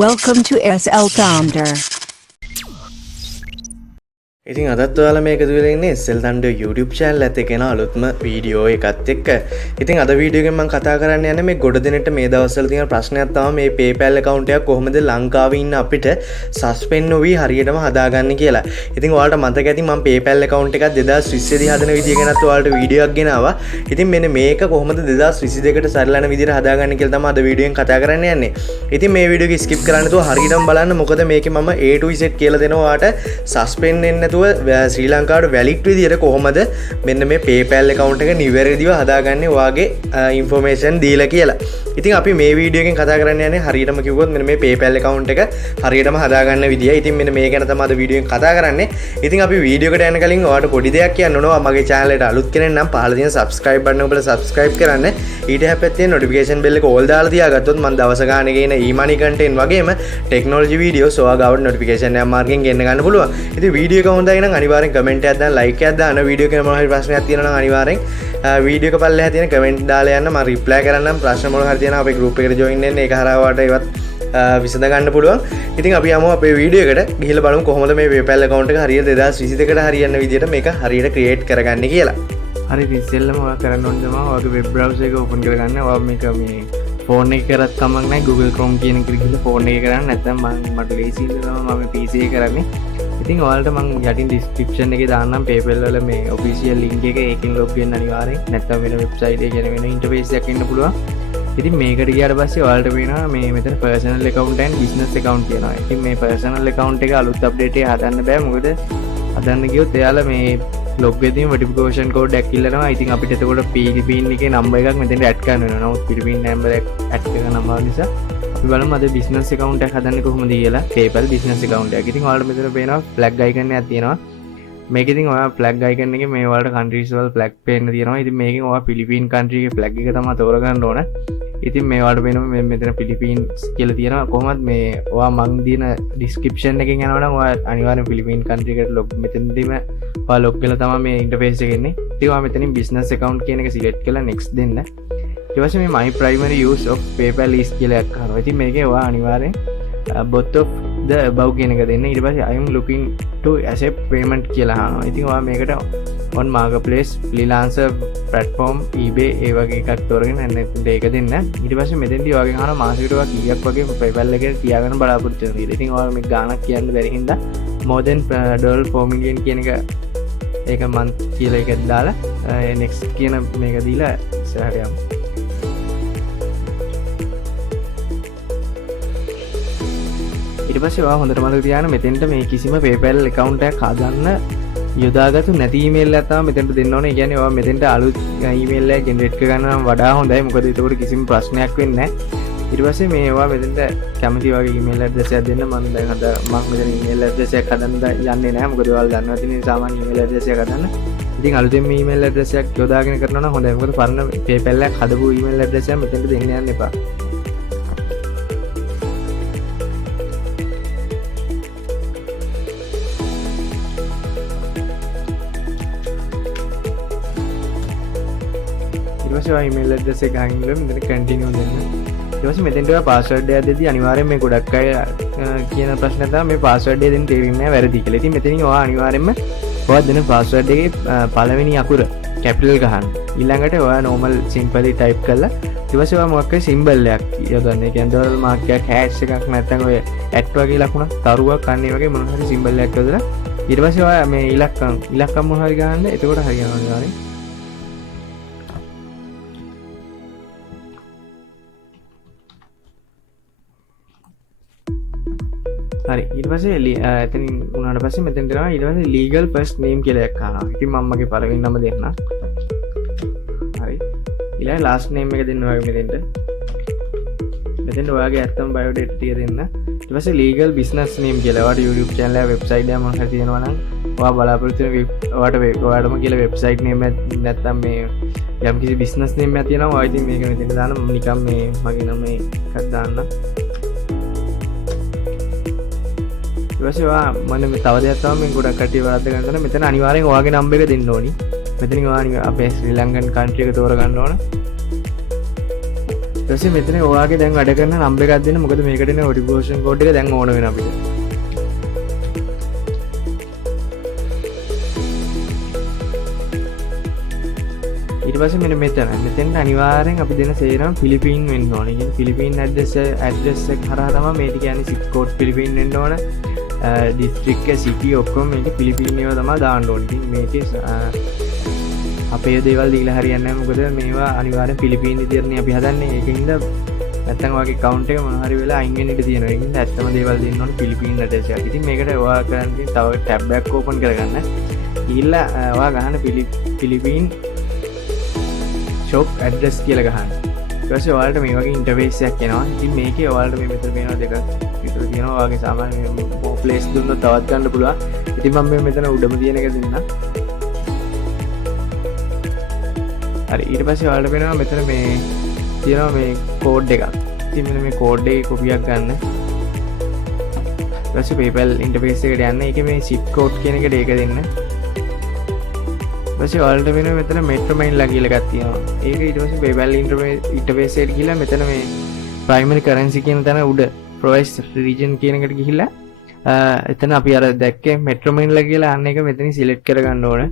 Welcome to SL.THUNDER. ඉතින් අදත් ඔයාලා මේක දුවලා ඉන්නේ SL.THUNDER YouTube channel එකත් එක්ක එන අලුත්ම වීඩියෝ එකත් එක්ක. ඉතින් අද වීඩියෝ එකෙන් මම කතා කරන්න යන්නේ මේ ගොඩ දෙනෙක්ට මේ දවස්වල තියෙන ප්‍රශ්නයක් තමයි මේ PayPal account එකක් කොහොමද ලංකාවේ ඉන්න අපිට suspend නොවි හරියටම හදාගන්නේ කියලා. ඉතින් ඔයාලට මතක ඇති මම PayPal account එකක් 2020 දී හදන විදිය ගැනත් ඔයාලට වීඩියෝ එකක් ගෙනාවා. ඉතින් මෙන්න මේක කොහොමද 2022ට සරලන විදියට හදාගන්නේ කියලා තමයි අද වීඩියෝෙන් කතා කරන්න යන්නේ. ඉතින් මේ වීඩියෝ එක skip කරන්න නැතුව හරියටම බලන්න. මොකද මේකේ මම A to Z කියලා දෙනවා ඔයාලට suspend වෙන්නේ ශ්‍රී ලංකාවට වැලිඩ් විදියට කොහොමද මෙන්න මේ PayPal account එක නිවැරදිව හදාගන්නේ ඔයාගේ information දීලා කියලා. ඉතින් අපි මේ වීඩියෝ එකෙන් කතා කරන්න යන්නේ හරියටම කිව්වොත් මෙන්න මේ PayPal account එක හරියටම හදාගන්න විදිය. ඉතින් මෙන්න මේ ගැන තමයි අද වීඩියෝ එකෙන් කතා කරන්නේ. ඉතින් අපි වීඩියෝ එකට යන කලින් ඔයාලට පොඩි දෙයක් කියන්න ඕනවා. මගේ channel එකට අලුත් කෙනෙක් නම් පහළ තියෙන subscribe button එක ඔබලා subscribe කරන්න. ඊට හැපැත්තේ තියෙන notification bell එක all දාලා තියාගත්තොත් මම දවස ගානේ ගේන e-money content වගේම technology videos ඔයා ගාවට notification එක මාර්ගෙන් ගෙන්න ගන්න පුළුවන්. ඉතින් වීඩියෝ එක හොඳයි නම් අනිවාර්යෙන් කමෙන්ට් එකක් දාන්න ලයික් එකක් දාන්න වීඩියෝ එකේ මොනවා හරි ප්‍රශ්නයක් තියෙනවා නම් අනිවාර්යෙන් වීඩියෝ එක පල්ලෙහා තියෙන කමෙන්ට් දාලා යන්න මම රිප්ලයි කරන්නම් ප්‍රශ්න මොනවා හරි තියෙනවා අපේ group එකට join වෙන්න ඒක හරහා ඔයාලට ඒවත් විසඳ ගන්න පුළුවන්. ඉතින් අපි යමු අපේ වීඩියෝ එකට ගිහිල්ලා බලමු කොහොමද මේ PayPal account එක හරියට 2022කට හරියන්න විදියට මේක හරියට create කරගන්නේ කියලා. හරි ඉතින්සෙල්ලම ඔයා කරන්න ඕනේ තමයි ඔයාගේ web browser එක open කරගන්න. ඔයා මේක මේ ෆෝන් එක කරත් කමක් නැහැ Google Chrome කියන එක ගිහලා ෆෝන් එක කරන්න නැත්නම් මට ලේසි ඉඳලා මම PC එක කරන්නේ. ඉතින් ඔයාලට මම යටින් description එකේ දාන්නම් PayPal වල මේ official link එක ඒකෙන් log වෙන්න අනිවාර්යෙන්. නැත්නම් වෙන website එකේ කියන වෙන interface එකක් එන්න පුළුවන්. ඉතින් මේකට ගියාට පස්සේ ඔයාලට පේනවා මේ මෙතන personal account and business account තියෙනවා. ඉතින් මේ personal account එක අලුත් update එක හදන්න බෑ. මොකද හදන්න ගියොත් එයාලා මේ log වෙද්දීම verification code එකක් ඉල්ලනවා. ඉතින් අපිට එතකොට PIN එකේ number එකක් මෙතෙන්ට add කරන්න වෙනවා. නමුත් PIN number එක add කරන නම නිසා අපි බලමු අද business account එකක් හදන්නේ කොහොමද කියලා. PayPal business account එකක්. ඉතින් ඔයාලට මෙතන පේනවා flag icon එකක් තියෙනවා. මේක ඉතින් ඔයා flag icon එකේ මේ ඔයාලට countries වල flag පේන්න තියෙනවා. ඉතින් මේකෙන් ඔයා Philippine country එකේ flag එක තමයි තෝරගන්න ඕන. ඉතින් මේ ඔයාලට පේනවා මෙතන Philippines කියලා තියෙනවා. කොහොමද මේ ඔයා මං දින description එකෙන් යනවා නම් ඔයා අනිවාර්යෙන් Philippine country එකට log මෙතනදීම ඔයා log කරලා තමයි මේ interface එක එන්නේ. ඉතින් ඔයා මෙතනින් business account කියන එක select කරලා next දෙන්න. ඊට පස්සේ මේ my primary use of PayPal is කියලා එකක් කරනවා. ඉතින් මේකේ ඔයා අනිවාර්යෙන් both of the above කියන එක දෙන්න. ඊට පස්සේ I am looking to accept payment කියලා අහනවා. ඉතින් ඔයා මේකට on marketplace freelancer platform eBay ඒ වගේ එකක් තෝරගෙන ඒක දෙන්න. ඊට පස්සේ මෙතෙන්දී ඔයාගෙන් අහනවා මාසෙකට ඔයා කීයක් වගේ PayPal එකේ තියාගන්න බලාපොරොත්තු වෙනවද කියලා. ඉතින් ඔයා මේ ගාණක් කියන්න බැරි හින්දා more than $4 million කියන එක ඒක month කියලා එකක් දාලා next කියන මේක දීලා ඉස්සරහට යමු. ඊට පස්සේ ඔයා හොඳට මතක තියාගන්න මෙතෙන්ට මේ කිසිම PayPal account එකක් හදන්න යොදාගත්තු නැති email එකක් තමයි මෙතෙන්ට දෙන්න ඕනේ. ඒ කියන්නේ ඔයා මෙතෙන්ට අලුත් email එකක් generate කරගන්න නම් වඩා හොඳයි. මොකද ඒකට කිසිම ප්‍රශ්නයක් වෙන්නේ නැහැ. ඊට පස්සේ මේ ඔයා මෙතෙන්ට කැමති වගේ email address එකක් දෙන්න. මම දැන් මම මෙතන email address එකක් හදන්න යන්නේ නැහැ. මොකද ඔයාලා දන්නවා තියෙන සාමාන්‍ය email address එකක් හදන්න. ඉතින් අලුතෙන් මේ email address එකක් යොදාගෙන කරනවා නම් හොඳයි. මොකද පරණ PayPal එකක් හදපු email address එක මෙතෙන්ට දෙන්න යන්න එපා. email address එක ගහගෙන ඉන්න මෙතන continue දෙන්න. ඊට පස්සේ මෙතෙන්ට ඔයා password එකක් දෙද්දී අනිවාර්යෙන් මේ ගොඩක් අය කියන ප්‍රශ්න තමයි මේ password එක දෙන්න තේරෙන්නේ නැහැ වැරදි කියලා. ඉතින් මෙතනින් ඔයා අනිවාර්යෙන්ම ඔයා දෙන password එකේ පළවෙනි අකුර capital ගහන්න. ඊළඟට ඔයා normal simply type කරලා ඊට පස්සේ ඔයා මොකක් හරි symbol එකක් යොදන්න. ඒ කියන්නේ dollar mark එකක් hash එකක් නැත්නම් ඔය at වගේ ලකුණක් තරුවක් අන්න ඒ වගේ මොන හරි symbol එකක් යොදලා ඊට පස්සේ ඔයා මේ ඉලක්කම් මොන හරි ගහන්න. එතකොට හරියනවා අනිවාර්යෙන්. හරි ඊට පස්සේ එතනින් උනාට පස්සේ මෙතෙන් දෙනවා ඊට පස්සේ legal first name කියලා එකක් අහනවා. ඉතින් මම මගේ පළවෙනි නම දෙන්න. හරි ඊළඟ last name එක දෙන්න ඔයාගේ මෙතෙන්ට ඔයාගේ ඇත්තම bio data ටික දෙන්න. ඊට පස්සේ legal business name කියලා ඔයාට YouTube channel එක website එක මොනවා හරි තියෙනවා නම් ඔයා බලාපොරොත්තු වෙන ඔයාටම කියලා website name එක නැත්නම් මේ යම් කිසි business name එකක් තියෙනවා. ඔයා ඉතින් මේක මෙතෙන්ට දාන්න. මම නිකන් මේ මගේ නම එකක් දාන්න. ඊපස්සේ ඔයා මම මේ තව දෙයක් තමයි මේ ගොඩක් කට්ටිය වරද්ද ගන්න තන මෙතන අනිවාර්යෙන් ඔයාගේ නම්බර් එක දෙන්න ඕනි. මෙතනින් ඔයා අපේ ශ්‍රී ලංකන් country එක තෝරගන්න ඕන. ඊට පස්සේ මෙතන ඔයාගේ දැන් වැඩ කරන නම්බර් එකක් දෙන්න. මොකද මේකට එන notification code එක දැන් ඕන වෙනවා අපිට. ඊට පස්සේ මෙන්න මෙතෙන් අනිවාර්යෙන් අපි දෙන සේරම පිලිපීන් වෙන්න ඕනේ. කියන්නේ පිලිපීන් ඇඩ්‍රස් එක හරහා තමයි මේක කියන්නේ zip code පිලිපීන් වෙන්න ඕන. district එක city ඔක්කොම මේක පිලිපීන් ඒවා තමයි දාන්න ඕනේ. ඉතින් මේකේ අපේ දේවල් දීලා හරියන්නේ නැහැ. මොකද මේවා අනිවාර්යෙන් පිලිපීන් විදියටනේ අපි හදන්නේ. ඒකින්ද නැත්තම් ඔයාගේ account එක මොන හරි වෙලා අයින් වෙන්න ඉඩ තියෙනවා. ඒකින්ද ඇත්තම දේවල් දෙන්න ඕනේ පිලිපීන් ඇඩ්‍රස් එකක්. ඉතින් මේකට ඔයා කරන්නේ තව tab එකක් open කරගන්න. ඊළඟ ඔයා ගහන පිලිපීන් shop address කියලා ගහන්න. ඊට පස්සේ ඔයාලට මේ වගේ ඉන්ටර්ෆේස් එකක් එනවා. ඉතින් මේකේ ඔයාලට මේ මෙතන පේනවා දෙකක් විතර තියෙනවා. ඔයාගේ සාමාන්‍ය ප්ලේස් දුන්නොත් තවත් ගන්න පුළුවන්. ඉතින් මම මෙතන උඩම තියෙන එක දෙන්නම්. හරි ඊට පස්සේ ඔයාලට පේනවා මෙතන මේ තියෙනවා මේ කෝඩ් එකක්. ඉතින් මෙන්න මේ කෝඩ් එකේ කොපියක් ගන්න. ඊට පස්සේ PayPal ඉන්ටර්ෆේස් එකට යන්න. ඒකේ මේ zip code කියන එකට ඒක දෙන්න. ඊට පස්සේ ඔයාලට වෙනවා මෙතන metro mail ලා කියලා එකක් තියෙනවා. ඒක ඊට පස්සේ PayPal ඉන්ටර්ෆේස් එකට ගිහලා මෙතන මේ primary currency කියන තැන උඩ provides region කියන එකට ගිහිල්ලා එතන අපි අර දැක්කේ metro mail ලා කියලා අන්න එක මෙතනින් select කරගන්න ඕනේ.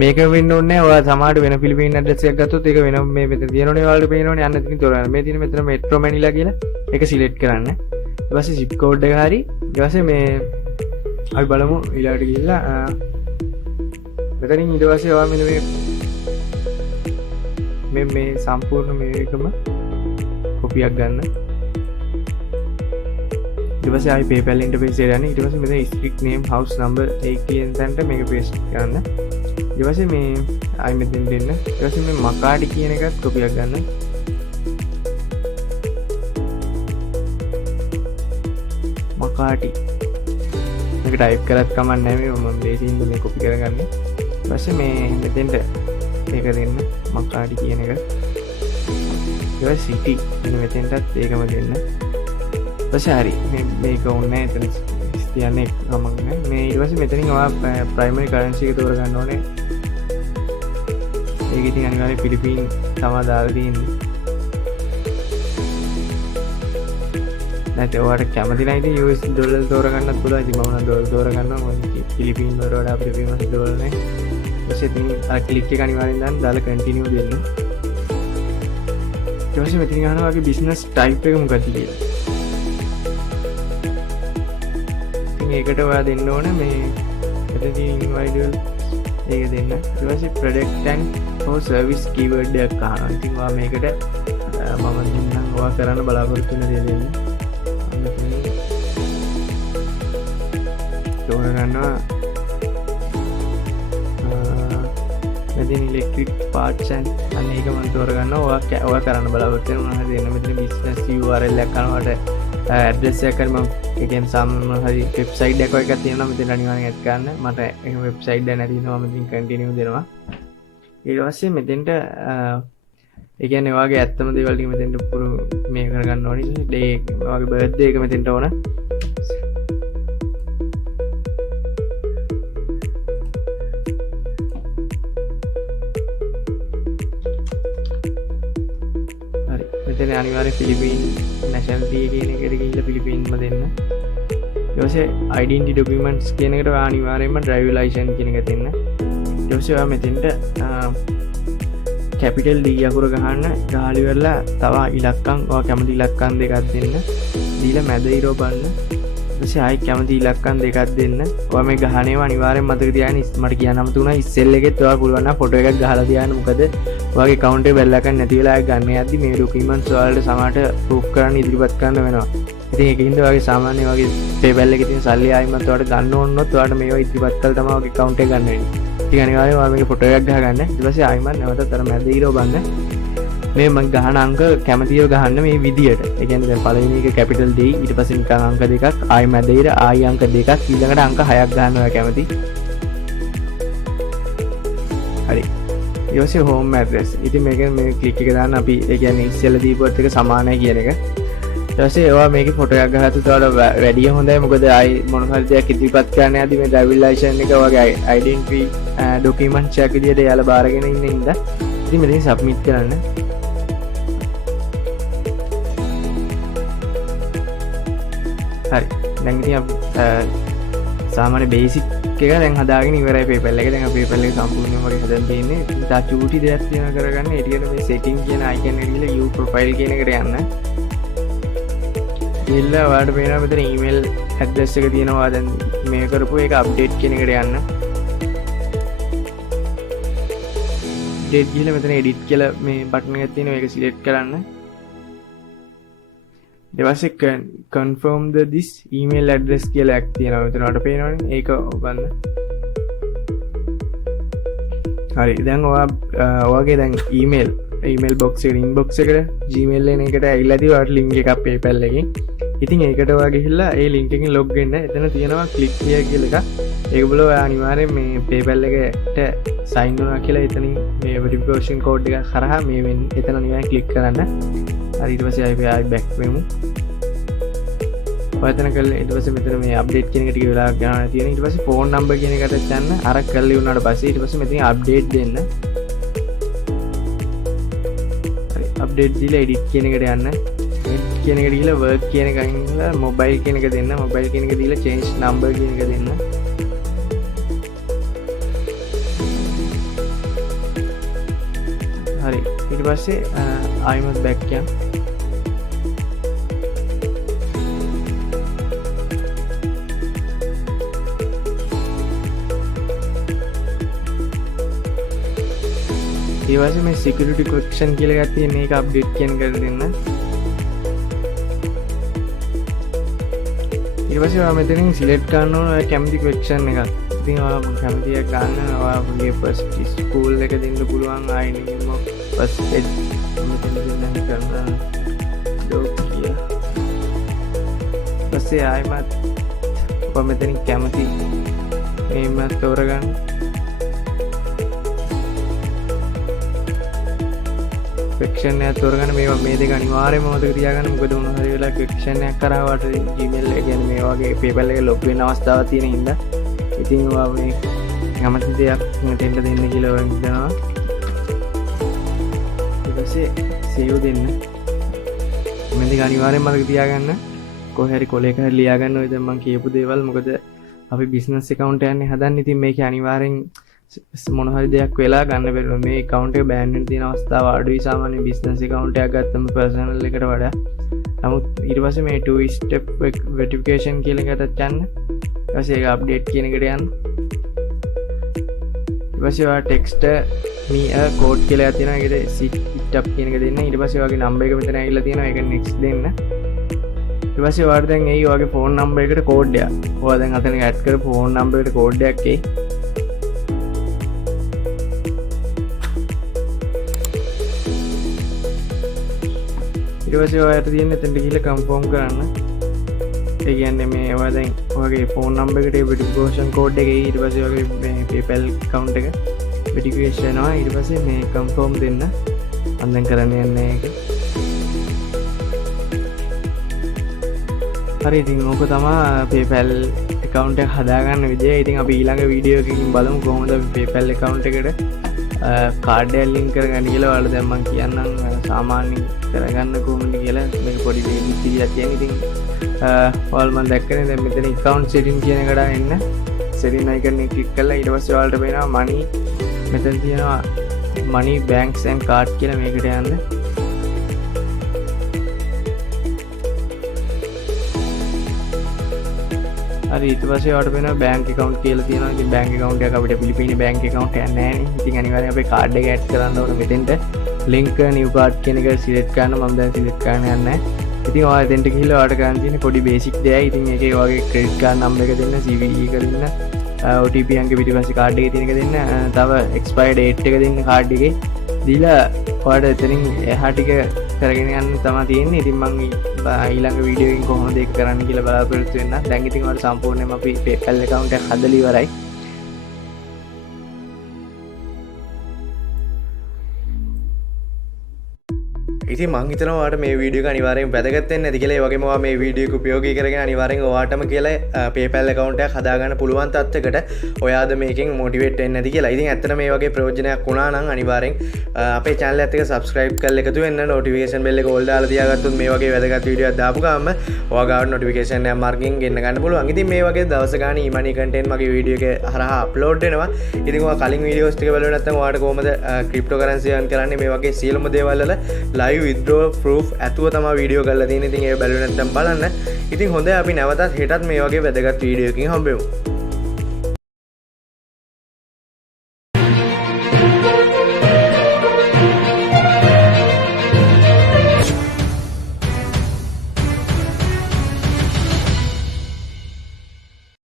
මේක වෙන්න ඕනේ නැහැ. ඔයා සමහරට වෙන පිලිපීන් ඇඩ්‍රස් එකක් ගත්තොත් ඒක වෙන මේ මෙතන තියෙනවනේ ඔයාලට පේනවනේ යන්න ඉතින් තොරවන්න. මේ තියෙන මෙතන metro manila කියලා ඒක select කරන්න. ඊට පස්සේ zip code එක හරි ඊට පස්සේ මේ අපි බලමු ඊළඟට ගිහිල්ලා මෙතනින් ඊට පස්සේ ඔයා මෙන්න මේ සම්පූර්ණ මේකම කොපියක් ගන්න. ඊට පස්සේ ආයි PayPal ඉන්ටර්ෆේස් එකට යන්න. ඊට පස්සේ මෙතන street name house number ඒ කියන තැනට මේක paste කරන්න. ඊට පස්සේ මේ ආයි මෙතෙන් දෙන්න. ඊට පස්සේ මේ මකාඩි කියන එකත් කොපියක් ගන්න. මකාඩි මේක ටයිප් කරත් කමක් නැහැ. මේ මම බේසින්ද මේ කොපි කරගන්නේ. ඊට පස්සේ මේ මෙතෙන්ට මේක දෙන්න මකාඩි කියන එක. ඊට පස්සේ city මෙතෙන්ටත් ඒකම දෙන්න. ඊට පස්සේ හරි මේක ඕනේ එතන තියන්නේ කමක් නැහැ. මේ ඊට පස්සේ මෙතනින් ඔයා primary currency එක තෝරගන්න ඕනේ. ඒක ඉතින් අනිවාර්යයෙන් පිලිපීන් තමයි දාලා තියෙන්නේ. නැත්නම් ඔයාලට කැමති නම් ඉතින් US ඩොලර් තෝරගන්නත් පුළුවන්. ඉතින් මම නම් ඩොලර් තෝරගන්නවා. මොකද පිලිපීන් වල වඩා අපිට famous ඩොලර් නේ. ඊපස්සේ ඉතින් අර ක්ලික් එක අනිවාර්යෙන් දාලා continue දෙන්න. ඊට පස්සේ මෙතන ගන්නවා වගේ business type එක මොකක්ද කියලා. ඉතින් ඒකට ඔයා දෙන්න ඕනේ මේ මෙතන තියෙන individual ඒක දෙන්න. ඊට පස්සේ product and or service keyword එකක් අහනවා. ඉතින් ඔයා මේකට මම දෙන්නම් ඔයා කරන්න බලාපොරොත්තු වෙන දේ දෙන්න. තෝරගන්නවා මෙතන electric parts and අන්න ඒක මම තෝරගන්නවා. ඔයා කරන්න බලාපොරොත්තු වෙන මොනවද දෙන්න. මෙතන business URL එකක් කරනකොට address එකක් කරේ මම ඒ කියන්නේ සාමාන්‍ය හරි website එකක් වගේ එකක් තියෙනවා. මෙතන අනිවාර්යෙන් add කරන්න. මට එහෙම website එක නැති වෙනවා. මම ඉතින් continue දෙනවා. ඊට පස්සේ මෙතෙන්ට ඒ කියන්නේ ඔයාගේ ඇත්තම දේවල් ටික මෙතෙන්ට පුරු මේ කරගන්න ඕනේ. ඩේ ඔයාගේ බර්ත්ඩේ එක මෙතෙන්ට ඕන. හරි මෙතන අනිවාර්යෙන් පිලිපීන් nationality කියන එකට ගිහිල්ලා පිලිපීන්ම දෙන්න. ඊට පස්සේ identity documents කියන එකට ඔයා අනිවාර්යෙන්ම driver license කියන එක දෙන්න. ඊට පස්සේ ඔයා මෙතෙන්ට කැපිටල් D අකුර ගහන්න. ගහලා ඉවරලා තව ඉලක්කම් ඔයා කැමති ඉලක්කම් දෙකක් දෙන්න. දීලා මැද ඉරෝ බලන්න. ඊට පස්සේ ආයි කැමති ඉලක්කම් දෙකක් දෙන්න. ඔයා මේ ගහනේම අනිවාර්යෙන් මතක තියාගන්න. මට කියන්නම තුණා ඉස්සෙල් එකෙත් ඔයා පුළුවන් නම් ෆොටෝ එකක් ගහලා තියාගන්න. මොකද ඔයාගේ account එක බැලලා ගන්න නැති වෙලා ගන්න යද්දි මේ documents ඔයාලට සමහරට proof කරන්න ඉදිරිපත් කරන්න වෙනවා. ඉතින් ඒකින්ද ඔයාගේ සාමාන්‍ය ඔයාගේ PayPal එකේ තියෙන සල්ලි ආයිමත් ඔයාලට ගන්න ඕන වුණොත් ඔයාලට මේවා ඉදිරිපත් කරලා තමයි ඔයාගේ account එක ගන්න වෙන්නේ. ඉතින් අනිවාර්යයෙන් ඔයා මේකේ ෆොටෝ එකක් ගහගන්න. ඊට පස්සේ ආයිමත් නැවතත් අර මැද ඉරෝ බලන්න. මේ මම ගහන අංක කැමතිව ගහන්න මේ විදියට. ඒ කියන්නේ දැන් පළවෙනි එක capital D ඊට පස්සේ නිකන් අංක දෙකක් ආයි මැද ඉර ආයි අංක දෙකක් ඊළඟට අංක 6ක් ගන්න ඔයා කැමති. හරි. ඊට පස්සේ home address. ඉතින් මේක මේ ක්ලික් එක දාන්න අපි ඒ කියන්නේ ඉස්සෙල්ලා දීපුවත් එක සමානයි කියන එක. ඊට පස්සේ ඔයා මේකේ ෆොටෝ එකක් ගහද්දි ඔයාලට වැඩිය හොඳයි. මොකද ආයි මොන හරි දෙයක් ඉදිරිපත් කරන්න යද්දි මේ driver license එක වගේ identity documents එකක් විදියට යාලා බාරගෙන ඉන්න ඉඳලා ඉතින් මෙතන submit කරන්න. හරි දැන් ඉතින් අපි සාමාන්‍ය බේසික් එක දැන් හදාගෙන ඉවරයි PayPal එක. දැන් අපි PayPal එක සම්පූර්ණයෙන්ම වගේ හදන් තියෙන්නේ. ඉතින් චූටි දෙයක් තියෙනවා කරගන්න. ඒටියට මේ setting කියන icon එක ගිහලා view profile කියන එකට යන්න. ගිහලා ඔයාලට පේනවා මෙතන email address එක තියෙනවා. දැන් මේ කරපු එක update කියන එකට යන්න. update ගිහලා මෙතන edit කියලා මේ button එකක් තියෙනවා. ඒක select කරන්න. ඊට පස්සේ confirm this email address කියලා එකක් තියෙනවා. මෙතන ඔයාලට පේනවනේ. ඒක ඔබන්න. හරි දැන් ඔයාගේ දැන් email box එකට inbox එකට Gmail එකට ඇවිල්ලා තියෙනවා. ඔයාලට link එකක් PayPal එකකින්. ඉතින් ඒකට ඔයා ගිහිල්ලා ඒ link එකකින් log වෙන්න. එතන තියෙනවා click here කියලා එකක්. ඒක බලව ඔයා අනිවාර්යෙන් මේ PayPal එකට sign වෙනවා කියලා එතනින් මේ verification code එක කරහා මේ වෙන්නේ. එතන අනිවාර්යෙන් click කරන්න. හරි ඊට පස්සේ ආයි back වෙමු. ඔයතන කළා ඊට පස්සේ මෙතන මේ අප්ඩේට් කියන එක ටික වෙලා ගන්න තියෙන. ඊට පස්සේ ෆෝන් නම්බර් කියන එකට යන්න. අර කළා වුණාට පස්සේ ඊට පස්සේ මෙතන අප්ඩේට් දෙන්න. හරි අප්ඩේට් දීලා edit කියන එකට යන්න. edit කියන එකට ගිහලා work කියන එක අයින් කරලා mobile කියන එක දෙන්න. mobile කියන එක දීලා change number කියන එක දෙන්න. හරි ඊට පස්සේ ආයිමත් back යන්න. ඊවසේ මේ security question කියලා එකක් තියෙන මේක අප්ඩේට් කියන එකට දෙන්න. ඊට පස්සේ ඔයා මෙතනින් select කරන්න ඕන ඔයා කැමති question එකක්. ඉතින් ඔයා කැමති එකක් ගන්න. ඔයාගේ first school එක දෙන්න පුළුවන්. ආයෙ නෙමෙයි first ed මෙතන දෙන්න කරන්න. ඩොකිය. පස්සේ ආයෙමත් ඔයා මෙතනින් කැමති මේවත් තෝරගන්න. ක්වෙක්ෂන් එකක් තෝරගන්න. මේ දෙක අනිවාර්යයෙන්ම මතක තියාගන්න. මොකද මොන හරි වෙලාවක ක්වෙක්ෂන් එකක් කරාවට Gmail එක කියන්නේ මේ වගේ PayPal එකේ log වෙන අවස්ථාවක් තියෙන හින්දා ඉතින් ඔයා මේ කැමති දෙයක් මෙතෙන්ට දෙන්න කියලා ඔයා හිතනවා. ඊට පස්සේ save දෙන්න. මේ දෙක අනිවාර්යයෙන්ම මතක තියාගන්න. කොහේ හරි කොලයක හරි ලියා ගන්න. ඔය දැන් මම කියපු දේවල් මොකද අපි business account එකක් හදන්නේ. ඉතින් මේක අනිවාර්යෙන් මොන හරි දෙයක් වෙලා ගන්න බැරිව මේ account එක ban වෙන්න තියෙන අවස්ථාව අඩුයි සාමාන්‍ය business account එකක් ගත්තම personal එකට වඩා. නමුත් ඊට පස්සේ මේ 2 step verification කියන එකට යන්න. ඊට පස්සේ ඒක update කියන එකට යන්න. ඊට පස්සේ ඔයා text me a code කියලා එකක් තියෙනවා. ඒකට sit up කියන එක දෙන්න. ඊට පස්සේ ඔයාගේ number එක මෙතන ඇවිල්ලා තියෙනවා. ඒක next දෙන්න. ඊට පස්සේ ඔයාට දැන් එයි ඔයාගේ phone number එකට code එකක්. ඔයා දැන් අතන add කරපු phone number එකට code එකක් එයි. ඊට පස්සේ ඔයාට තියෙන එතනට ගිහලා confirm කරන්න. ඒ කියන්නේ මේ ඔයා දැන් ඔයාගේ phone number එකට verification code එක එයි. ඊට පස්සේ ඔයාගේ මේ PayPal account එක verification වෙනවා. ඊට පස්සේ මේ confirm දෙන්න. මම දැන් කරන්න යන්නේ ඒක. හරි ඉතින් ඕක තමයි PayPal account එක හදාගන්න විදිය. ඉතින් අපි ඊළඟ වීඩියෝ එකකින් බලමු කොහොමද PayPal account එකට කාඩ් එක ලින්ක් කරගන්න කියලා. ඔයාලා දැන් මම කියන්නම් සාමාන්‍යයෙන් කරගන්න කොහොමද කියලා. මේක පොඩි බේසික් විදියක් කියන්නේ. ඉතින් ඔයාලා මම දැක්කනේ දැන් මෙතන account setting කියන එකට එන්න. setting icon එක ක්ලික් කරලා ඊට පස්සේ ඔයාලට පේනවා money. මෙතන තියෙනවා money banks and card කියලා මේකට යන්න. හරි ඊට පස්සේ ඔයාලට වෙනවා bank account කියලා තියෙනවා. ඉතින් bank account එක අපිට පිලිපීනේ bank account එකක් නැහැ නේ. ඉතින් අනිවාර්යයෙන් අපේ card එක add කරන්න ඕන මෙතෙන්ට. link new card කියන එක select කරන්න. මම දැන් select කරන්න යන්නේ. ඉතින් ඔයා එතෙන්ට ගිහලා ඔයාලට ගන්න තියෙන පොඩි basic දෙයයි. ඉතින් ඒකේ ඔයාගේ credit card number එක දෙන්න, CVE එක දෙන්න, OTP අංක පිටිපස්සේ card එකේ තියෙන එක දෙන්න, තව expiry date එක දෙන්න card එකේ. දීලා ඔයාලට එතනින් එහා ටික කරගෙන යන්න තමයි තියෙන්නේ. ඉතින් මම ඊළඟ වීඩියෝ එකකින් කොහොමද ඒක කරන්න කියලා බලාපොරොත්තු වෙන්න. දැන් ඉතින් ඔයාලට සම්පූර්ණයෙන්ම අපි PayPal account එක හදලා ඉවරයි. ඉතින් මං හිතනවා ඔයාලට මේ වීඩියෝ එක අනිවාර්යෙන් වැදගත් වෙන්නේ නැති කියලා. ඒ වගේම ඔයා මේ වීඩියෝ එක උපයෝගී කරගෙන අනිවාර්යෙන් ඔයාටම කියලා PayPal account එකක් හදාගන්න පුළුවන් තත්යකට ඔයාද මේකෙන් මොටිවේට් වෙන්නේ නැති කියලා. ඉතින් ඇත්තට මේ වගේ ප්‍රයෝජනයක් වුණා නම් අනිවාර්යෙන් අපේ channel එකත් එක්ක subscribe කරලා එකතු වෙන්න, notification bell එක all දාලා තියාගත්තොත් මේ වගේ වැදගත් වීඩියෝ එකක් දාපු ගමන් ඔයා ගාවට notification එක මාර්කින් ගෙන්න ගන්න පුළුවන්. ඉතින් මේ වගේ දවස ගානේ e-money content මගේ වීඩියෝ එක හරහා අප්ලෝඩ් වෙනවා. ඉතින් ඔයා කලින් වීඩියෝස් ටික බලුවේ නැත්නම් ඔයාට කොහොමද cryptocurrency earn කරන්නේ මේ වගේ සියලුම දේවල් වල live withdraw proof ඇතුව තමයි වීඩියෝ කරලා තියෙන්නේ. ඉතින් ඒක බලුවේ නැත්නම් බලන්න. ඉතින් හොඳයි අපි නැවතත් හෙටත් මේ වගේ වැදගත් වීඩියෝ එකකින් හම්බෙමු.